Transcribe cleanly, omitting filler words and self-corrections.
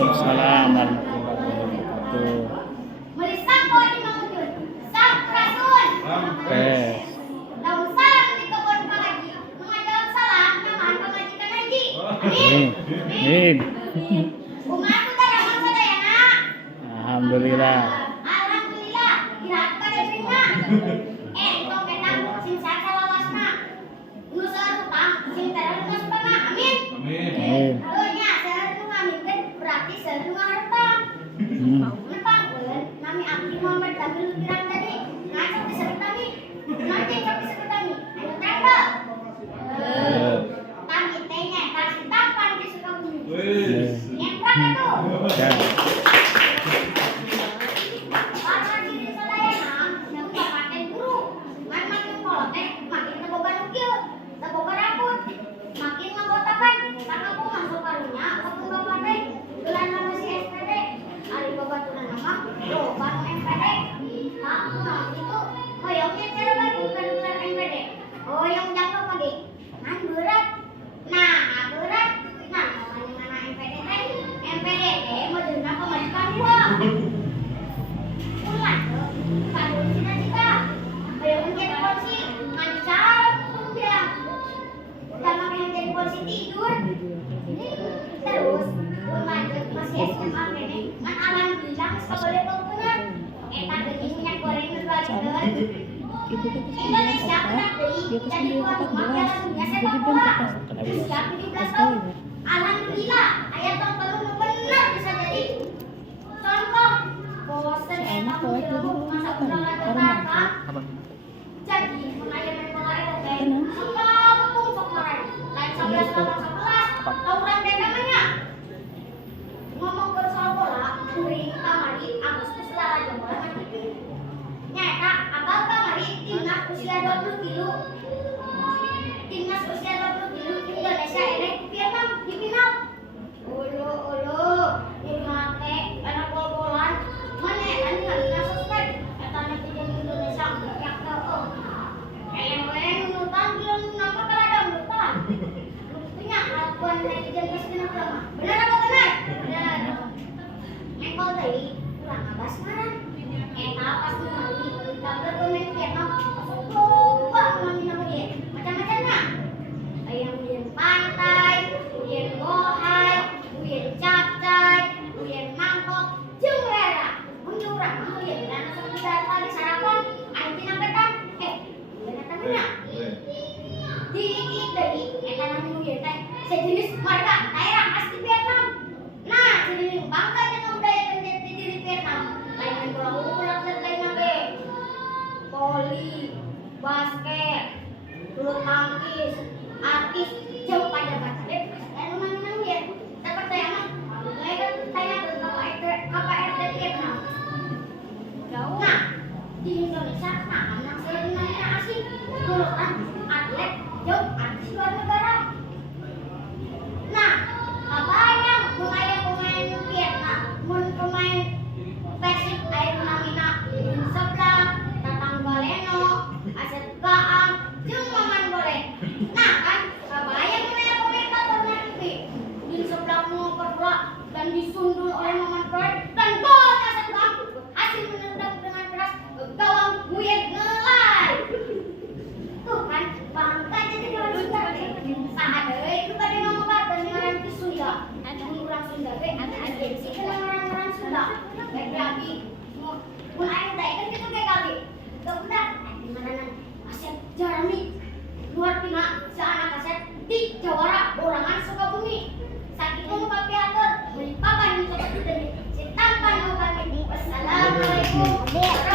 Waalaikumsalam warahmatullahi wabarakatuh. Melisak kok di Mang Ujun. Sak rasul. Daun salam di kebun Pak Haji. Mengajar salam nyaman pemajikan Haji. Amin. Amin. Umatku tarahang sadayana. Alhamdulillah. Alhamdulillah. Kiraat kada terima. Tong betang sing sasa lawasna. Nu saeur hutang sing terang pana. Amin. Amin. Nya saeur nu ngaminkeun berarti saeur nu ngahartang. Nepangkeun nami abdi Muhammad Jamil Pirang tadi. Ngacok disebut nami. Ngacok disebut nami. Ayo tanda. Kami teh nyata si tampan di Sukabumi. Nyeprak atuh. Ya. Para diri sadayana yang pakai guru. Ngan makin kolot teh makin teboga nu kieu. Teboga raput. Makin ngabotakan karena aku masuk karunya waktu bapak teh geulana nama si SPD. Ari babaturan nama loba nu MPD. Nah, itu hoyongnya cara bagi kedudukan MPD. Hoyong jangka pagi. Ngan berat. Nah, berat. Nah, mana MPD teh? MPD teh majeuna pemajikan gua. Ulah, kandung cita-cita. Hoyong jadi polisi. Ngan calon dia. Sama yang jadi polisi tidur. Terus lanjut masih SMA kene. Kan alhamdulillah geus boleh beungeun. Eta geuning minyak goreng nu balikeun. Indonesia pernah deui jadi tuan rumah Piala Dunia sepak bola. Usia 17 tahun. Alhamdulillah, aya tong nu bener bisa jadi contoh. Bosen eta menjelang masa undangan Jakarta. Jadi, mengayaman bola eta teh sumpah betul sok marah. Lain 11 lawan 11, tawuran teh namanya. Ngomong ke soal bola, kuring kamari Agustus olahraga bola mati. Nyata, abal kamari timnas usia 20 kilo. Timnas usia 20 kilo Indonesia eleh Vietnam di final. Ulu, di mate anak bola-bolan. Mana eta ninggalina sosmed? Eta netizen Indonesia yak teu. Kayak nunutan film nama kaladang nunutan. Buktinya akuan netizen geus genep lama. Bener apa bener? Bener. Engkol deui urang abas marah. Eta pas ningali dapet pemain Vietnam masuk loba nami nama dia. Macam-macamna. Aya uyen pantai, uyen bohai, uyen capcay, uyen mangkok, jeung rera. Mun urang mah uyen dana sekedar tadi sarapan, anu tina petan. Bener ta bener? Diik deui eta nami uyen teh sejenis marga daerah asli Vietnam. Nah, jadi bangga dengan budaya penjati diri Vietnam. Lain bola ulah lain ge. Voli, basket, bulu tangkis, artis jeung pejabat teh anu nang ya. Dapat saya mah mereka tanya ke KPRT Vietnam. Nah, di Indonesia nah anak sebenarnya asing puluhan atlet jeung artis luar negara. Nah, kabayang mun aya pemain Vietnam, mun pemain Persib aya namina Bin Seblak, Tatang Galeno, Asep Gaang, jeung Maman Boleh. Nah kan, kabayang mun aya komentatornya TV. Bin Seblak mengoper bola dan disundul oleh Maman Boleh dan gol Asep Gaang hasil menendang dengan keras ke gawang Buyet ngelai. Tuh kan, bangga jadi orang Sunda. Saha deui itu tadi ngomongkeun ngaran ti Sunda. Mun urang Sunda ge ada agensi kana ngaran Sunda. Baik abi. Mun aya daekeun kitu ge kali. Teu budak di mananan Asep Jarmi. Luar tina seanak Asep di Jawara Borangan Sukabumi. Sakitu nu papiatur, beli papan di kota Cileunyi. Si tampan nu pamit. Wassalamualaikum.